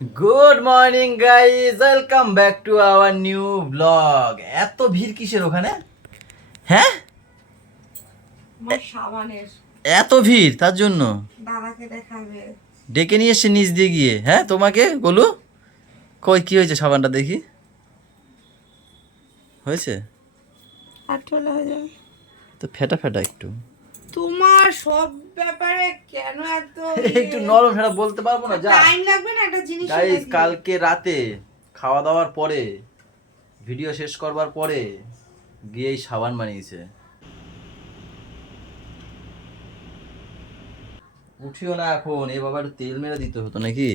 Good morning guys, welcome back to our new blog. এত ভিড় কিসের ওখানে? হ্যাঁ, আমার সাবানের এত ভিড় তার জন্য দাদাকে দেখাবে। ডেকে নিয়ে এসছে নিচ দিয়ে গিয়ে। হ্যাঁ, তোমাকে বলু কই কি হয়েছে? সাবানটা দেখি, হয়েছে আর চলে হয়ে যাবে। তো ফেটা ফেটা একটু তোমার সব ব্যাপারে কেন এত একটু নরম ফেটা বলতে পারবো না যা। টাইম লাগবে না একটা জিনিস? গাইজ কালকে রাতে খাওয়া দাওয়ার পরে, ভিডিও শেষ করবার পরে গিয়ে এই সাবান বানিয়েছে। উঠিও না এখন, এ বাবা একটু তেল মেরে দিতে হতো নাকি?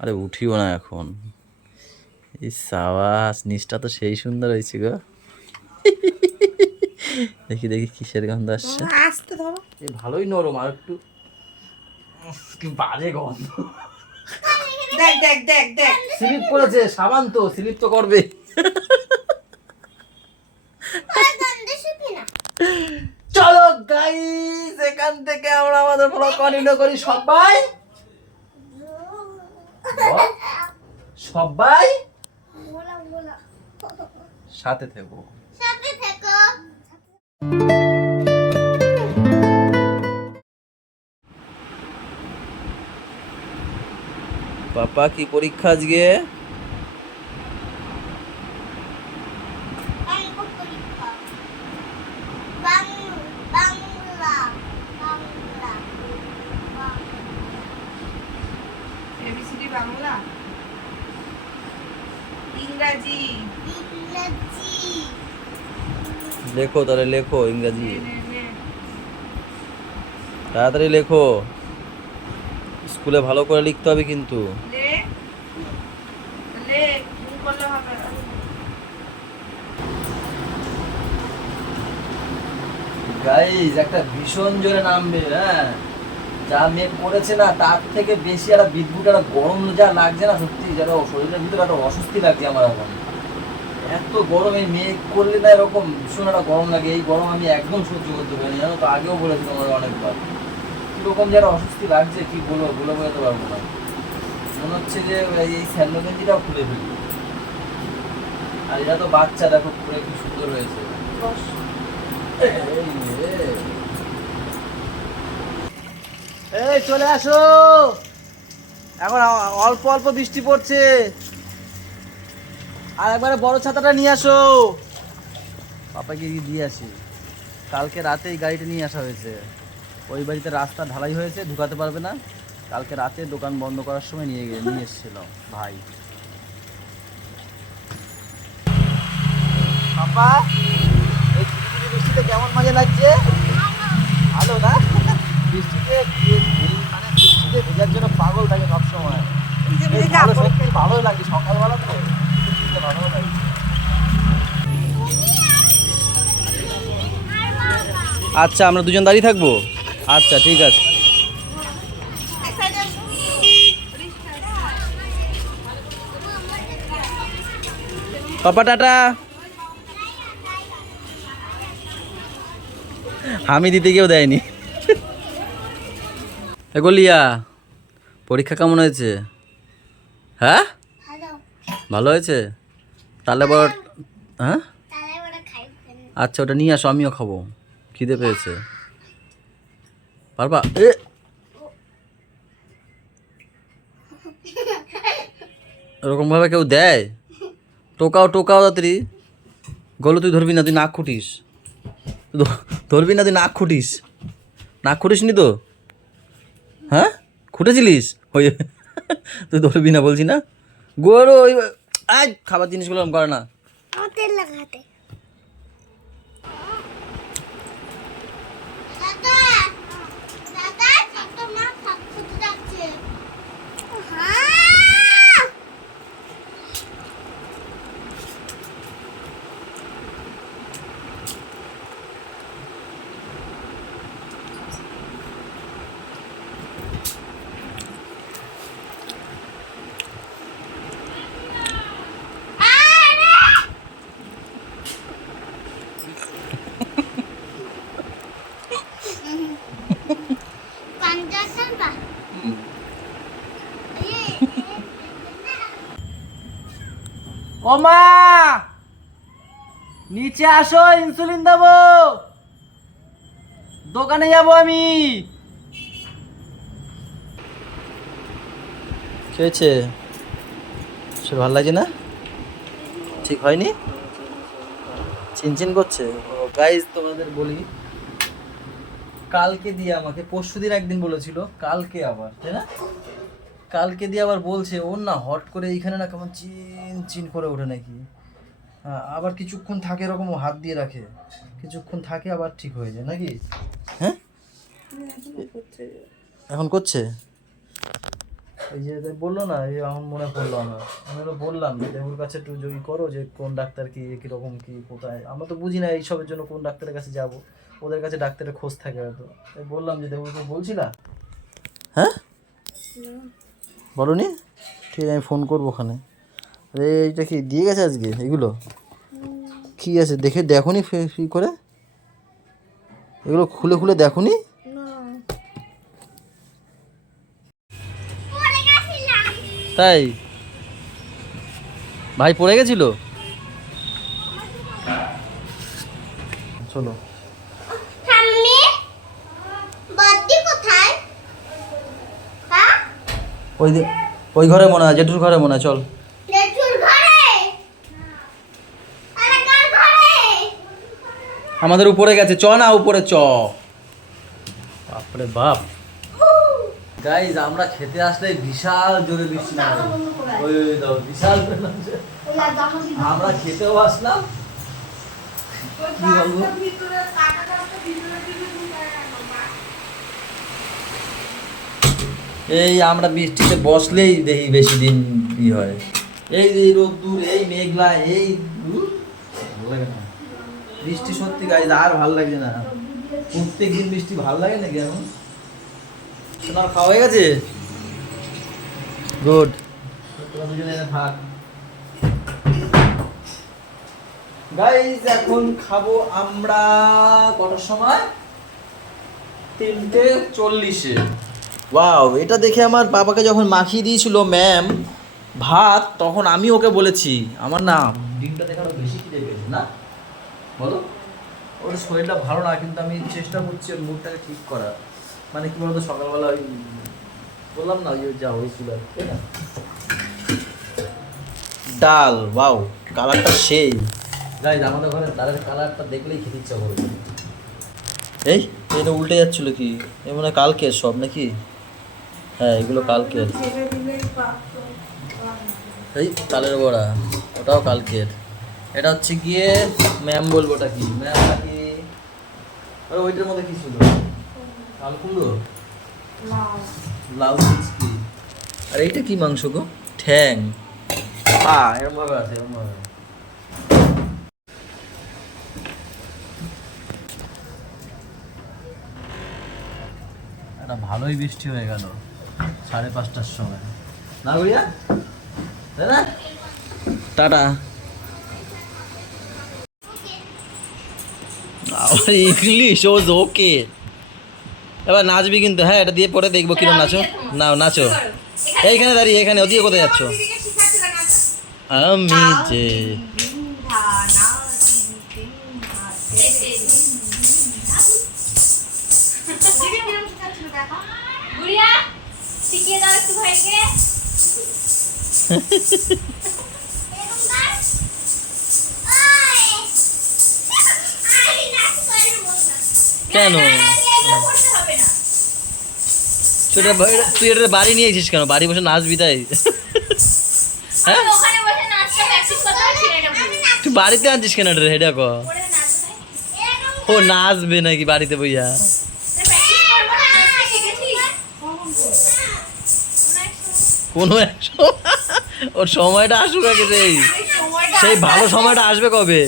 আরে উঠিও না এখন। এই সাবাস, নিচটা তো সেই সুন্দর হয়েছে গো। দেখি দেখি কিসের গন্ধ আসছে। আসতে ধরো। এ ভালোই নরম, আর একটু কি বাজে গন্ধ। দেখ দেখ দেখ দেখ স্লিপ করেছে, সাবান তো স্লিপ তো করবে। চলো গাইস, এখান থেকে আমরা আমাদের ব্লগ কন্টিনিউ করি। সবাই সবাই সাথে থেকো। পাপা কি পরীক্ষা আজকে? এবিসিডি বাংলা, ইংরাজি। লেখো তাহলে, লেখো ইংরাজি, নে, নে, নে। তাড়াতাড়ি লেখো। স্কুলে ভালো করে লিখতে হবে কিন্তু। লে লে ভুল করলে হবে না। গাইজ একটা ভীষণ জোরে নামবে। হ্যাঁ, যা মেঘ পড়েছে না তার থেকে বেশি একটা বিদ্যুৎ, একটা গরম যা লাগছে না, সত্যি যেন শরীরের ভিতরে একটা অস্বস্তি লাগছে আমার এখন। এত গরম, এই মেঘ করলে না এরকম ভীষণ একটা গরম লাগে। এই গরম আমি একদম সহ্য করতে পারি না, জানো তো, আগেও বলেছি তোমার অনেকবার। কিরকম যেন অস্বস্তি লাগছে, কি বলবো, বলে বোঝাতে পারবো না। মনে হচ্ছে যে এই স্যান্ডো গেঞ্জিটাও খুলে ফেলি। আর এটা তো বাচ্চা, দেখো পুরো কি সুন্দর হয়েছে। বস। এই চলে আসো, এখন অল্প অল্প বৃষ্টি পড়ছে। আর একবারে বড় ছাতাটা নিয়ে আসো। পাপাকে গিয়ে দিয়ে আসি। কালকে রাতে এই গাড়িটা নিয়ে আসা হয়েছে। ওই বাড়িতে রাস্তা ঢালাই হয়েছে, ঢুকাতে পারবে না। কালকে রাতে দোকান বন্ধ করার সময় নিয়ে এসেছিল ভাই। পাপা, এই বৃষ্টিতে কেমন মজা লাগছে? ভালো না? বৃষ্টিতে মানে বৃষ্টিতে ভেজার জন্য পাগল থাকে সবসময়। সত্যি ভালো লাগে, সকালবেলা তো বৃষ্টিতে ভালো লাগে। আচ্ছা, আমরা দুজন দাঁড়িয়ে থাকবো। আচ্ছা ঠিক আছে। পাপা টাটা। আমি দিতে গিয়েও দেয়নি। এগোলিয়া, পরীক্ষা কেমন হয়েছে? হ্যাঁ, ভালো হয়েছে। তাহলে বড়, হ্যাঁ আচ্ছা ওটা নিয়ে আসো, আমিও খাবো, খিদে পেয়েছে। পারবা? এরকম ভাবে কেউ দেয়? টোকাও টোকাও তাড়াতাড়ি। গলো, তুই ধরবি না, তুই নাক খুঁটিস। ধরবি না, তুই নাক খুঁটিস। নাক খুঁটিস নি তো? হ্যাঁ, খুঁটেছিলিস ওই। তুই ধরবি না বলছি না। গরু ওই আজ খাবার জিনিসগুলো এরকম করে না। তেল লাগাতে ও মা, নিচে আসো, ইনসুলিন দেবো, দোকানে যাবো আমি। কি হয়েছে? সে ভালো লাগছে না? ঠিক হয়নি? চিনচিন করছে। ও গাইজ, তোমাদের বলি, কালকে দিয়ে আমাকে, পরশুদিন একদিন বলেছিল, কালকে আবার, তাই না? কালকে দিয়ে আবার বলছে ওর না হট করে এইখানে না কেমন চিন চিন করে ওঠে নাকি। হ্যাঁ, আবার কিছুক্ষণ থাকে এরকম ও হাত দিয়ে রাখে, কিছুক্ষণ থাকে আবার ঠিক হয়ে যায় নাকি? হ্যাঁ, এখন করছে। এই যে বললো না, এই এখন মনে পড়লো আমার, আমি ওরা বললাম যে ওর কাছে একটু যদি করো, যে কোন ডাক্তার কি কীরকম কি কোথায়, আমরা তো বুঝি না এইসবের জন্য কোন ডাক্তারের কাছে যাব, ওদের কাছে ডাক্তারের খোঁজ থাকে হয়তো। তাই বললাম যে দেবুকে বলছিলা। হ্যাঁ, বলনি? ঠিক আছে, আমি ফোন করবো ওখানে। আরে এইটা কি দিয়ে গেছে আজকে? এগুলো কি আছে দেখে দেখোনি ফ্রি করে? এগুলো খুলে খুলে দেখোনি? তাই ভাই পড়ে গেছিল? চলো, ওই ওই ঘরে মনে হয়, জেঠুর ঘরে মনে হয়। চল, আমাদের উপরে গেছে, চ না উপরে চ। বাপরে বাপ গাইজ, আমরা খেতে আসলে বিশাল জোরে বৃষ্টি নামে। ওই দাও, বিশাল জোরে নামছে। আমরা খেতেও আসলাম, কি বলবো, এই আমরা বৃষ্টিতে বসলেই দেখি বেশি দিন কি হয়। এই যে রোদ্দুর, এই মেঘলা, এই ভালো লাগে না বৃষ্টি, সত্যি গাইজ আর ভালো লাগছে না। প্রত্যেক দিন বৃষ্টি ভালো লাগে নাকি এখন? তোমার খাওয়া হয়ে গেছে? গুড, তোরা দুজনে থাক। গাইজ এখন খাবো আমরা কটার সময়? 3:40-এ। ওয়াও, এটা দেখে আমার বাবাকে যখন মাখিয়ে দিয়েছিল ম্যাম ভাত, তখন আমি ওকে বলেছি আমার না ডিমটা দেখানো বেশি খিদে পেয়েছে না, বলো? ওর শরীরটা ভালো না, কিন্তু আমি চেষ্টা করছি ওর মুডটাকে ঠিক করার। মানে কি বলতো, সকালবেলা ওই বললাম না, ওই যা হয়েছিল, তাই না? ডাল, ওয়াও, কালারটা সেই। গাইজ, আমাদের ঘরে ডালের কালারটা দেখলেই খেতে ইচ্ছা করবে। এই এটা উল্টে যাচ্ছিল কি? এ মনে হয় কালকের সব নাকি? হ্যাঁ, এগুলো কালকের। এই তালের বড়া, ওটাও কালকের। এটা হচ্ছে গিয়ে ম্যাম বলবো, ওটা কি ম্যাম নাকি? আরে ওইটার মধ্যে কি ছিল? কাল কুমড়ো, লাউ কি? আর এইটা কি মাংস গো? ঠ্যাং, এরকম ভাবে আছে, এরকম ভাবে। একটা ভালোই বৃষ্টি হয়ে গেল 5:30টার সময়, না বুড়িয়া, তাই না? টাটা। আমার ইংলিশ ওজ ওকে। এবার নাচবি কিন্তু, হ্যাঁ, এটা দিয়ে পরে দেখবো কিরম নাচো। নাও, নাচো এইখানে দাঁড়িয়ে, এখানে। ওদিকে কোথায় যাচ্ছ? আমি যে কেন তুই এটা বাড়ি নিয়েছিস কেন? বাড়ি বসে নাচবি তাই? হ্যাঁ, তুই বাড়িতে আনছিস কেন এটা? হেডা ক ও নাচবে নাকি বাড়িতে বইয়া? কোনো এক ওর সময়টা আসুক আগে, সেই ভালো সময়টা আসবে কবে?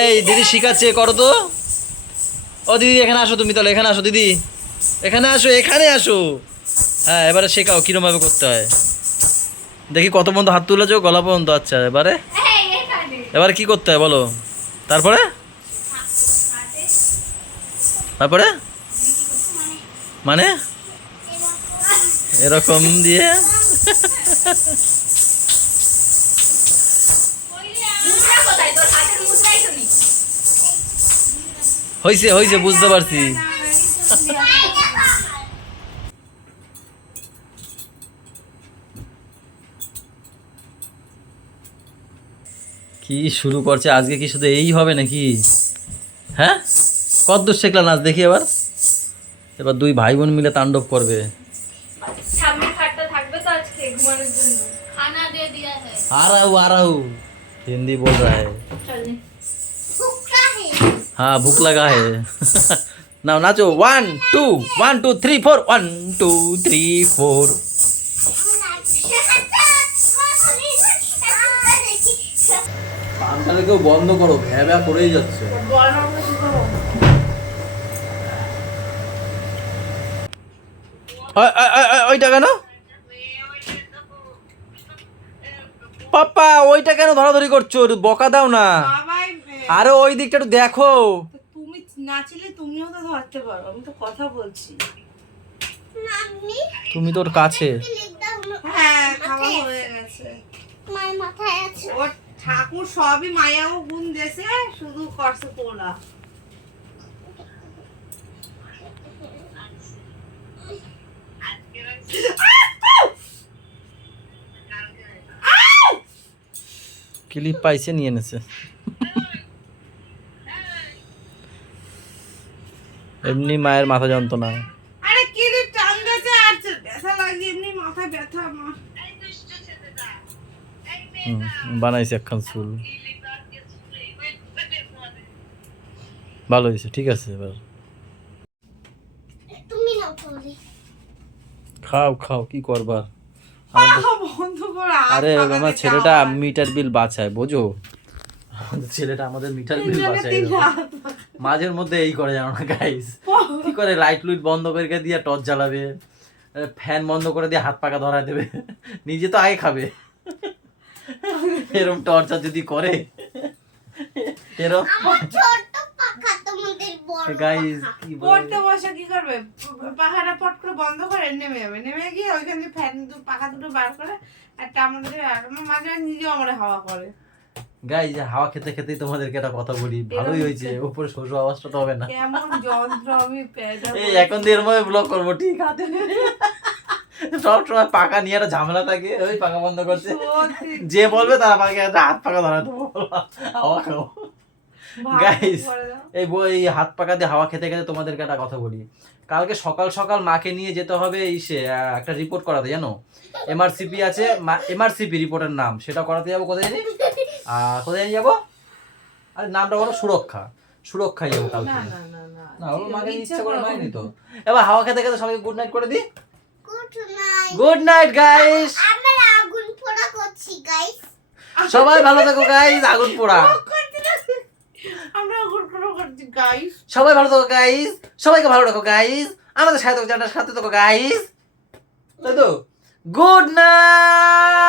এই দিদি শিখাচ্ছে, করো তো। ও দিদি এখানে আসো, তুমি তাহলে এখানে আসো। দিদি এখানে আসো, এখানে আসো। হ্যাঁ, এবারে শেখাও কিরম ভাবে করতে হয়। দেখি কত পর্যন্ত হাত তুলেছো, গলা পর্যন্ত। আচ্ছা, এবারে কি করতে হয় বলো। তারপরে তারপরে মানে এরকম দিয়ে মুদ্রা কোথায় তোর হাতের মুদ্রাই তো নেই হয়েছে হয়েছে বুঝতে পারছি। কি শুরু করছে আজকে, কি শুধু এই হবে নাকি? হ্যাঁ, কতদূর শিখলা নাচ দেখি এবার। এবার দুই ভাই বোন মিলে তাণ্ডব করবে। সামনের খাটটা থাকবে তো আজকে ঘুমানোর জন্য খানা দিয়ে দিয়া है आराऊ आराऊ हिंदी बोल रहा है। चल हाँ भूख लगा है। नाउ नाचो 1 2 1 2 3 4 1 2 3 4। পাংখাটা কেউ বন্ধ করো, ভ্যা ভ্যা করেই যাচ্ছে। ওইটা কেন পাপ্পা, ওইটা কেন ধরাধরি করছো? একটু বকা দাও না। আরে ওই দিকটা একটু দেখো। তুমি নাচলে তুমিও তো ধরতে পারো, আমি তো কথা বলছি। তুমি তোর কাছে। হ্যাঁ খাওয়া হয়ে গেছে। মায়ের মাথায় আছে ওর ঠাকুর সবই মায়াও গুণ দেছে, শুধু করছে তোলা। ক্লিপ পাইছে, নিয়ে এনেছে। এমনি মায়ের মাথা যন্ত্রণা। আরে কি রে টান দিয়েছে আর ব্যথা লাগছে, এমনি মাথায় ব্যথা আমার। বানাইছে একখান চুল, ভালো হয়েছে, ঠিক আছে। এবার তুমি নাও তাহলে খাও খাও, কি করবার। বন্ধ করে আরে আমার ছেলেটা মিটার বিল বাঁচায়, বোঝো। আমাদের ছেলেটা আমাদের মিটার বিল বাঁচায়। মাঝের মধ্যে এই করে, জানো না গাইস, কি করে লাইট লুইট বন্ধ করে দিয়ে টর্চ জ্বালাবে, ফ্যান বন্ধ করে দিয়ে হাত পাকা ধরা দেবে, নিজে তো আগে খাবে। এরকম টর্চার যদি করে, এরকম আমার ছোট পাখা তোমাদের বড় গাইস কি পড়তে বসে কি করবে, পাখাটা পট করে বন্ধ করে নেমে যাবে, নেমে গিয়ে ওইখান থেকে ফ্যান পাখা দুটো বার করে একটা আমাদের, আর আমার মাঝে নিজেও আমার হাওয়া করে। গাইস হাওয়া খেতে খেতেই তোমাদেরকে একটা কথা বলি, ভালোই হয়েছে, উপরে শোষো আওয়াজটা তো হবে না। কেমন যন্ত্র আমি পেয়ে এই এখন দিয়ে এর মধ্যে ব্লক করবো, ঠিক আছে। সব সময় পাকা নিয়ে একটা ঝামেলা থাকে, ওই পাকা বন্ধ করছে, যে বলবে তার পাকে একটা হাত পাকা ধরা দেবো, হাওয়া খাবো। গাইস এই হাত পাকা দিয়ে হাওয়া খেতে খেতে তোমাদেরকে একটা কথা বলি, কালকে সকাল সকাল মাকে নিয়ে যেতে হবে ইসে একটা রিপোর্ট করাতে, জানো এমআরসিপি আছে, এমআরসিপি রিপোর্টের নাম, সেটা করাতে যাবো। কোথায় জানি কোথায় যাবো, আরে নামটা বলো, সুরক্ষায় যাবো কালকে। না ওর মাকে ইচ্ছা করে মাইনি তো। এবার হাওয়া খেতে খেতে সবাইকে গুড নাইট করে দিই। গুড নাইট গাইস, আমরা আগুন পোড়া করছি গাইস। সবাই ভালো থাকো গাইস। আগুন পোড়া, আমরা গুড়গুড়ো করছি গাইস। সবাই ভালো থাকো গাইস, সবাইকে ভালো রাখো গাইস, আমাদের সাথে থাকো, সাথে থাকো গাইস, তাই তো। Good night.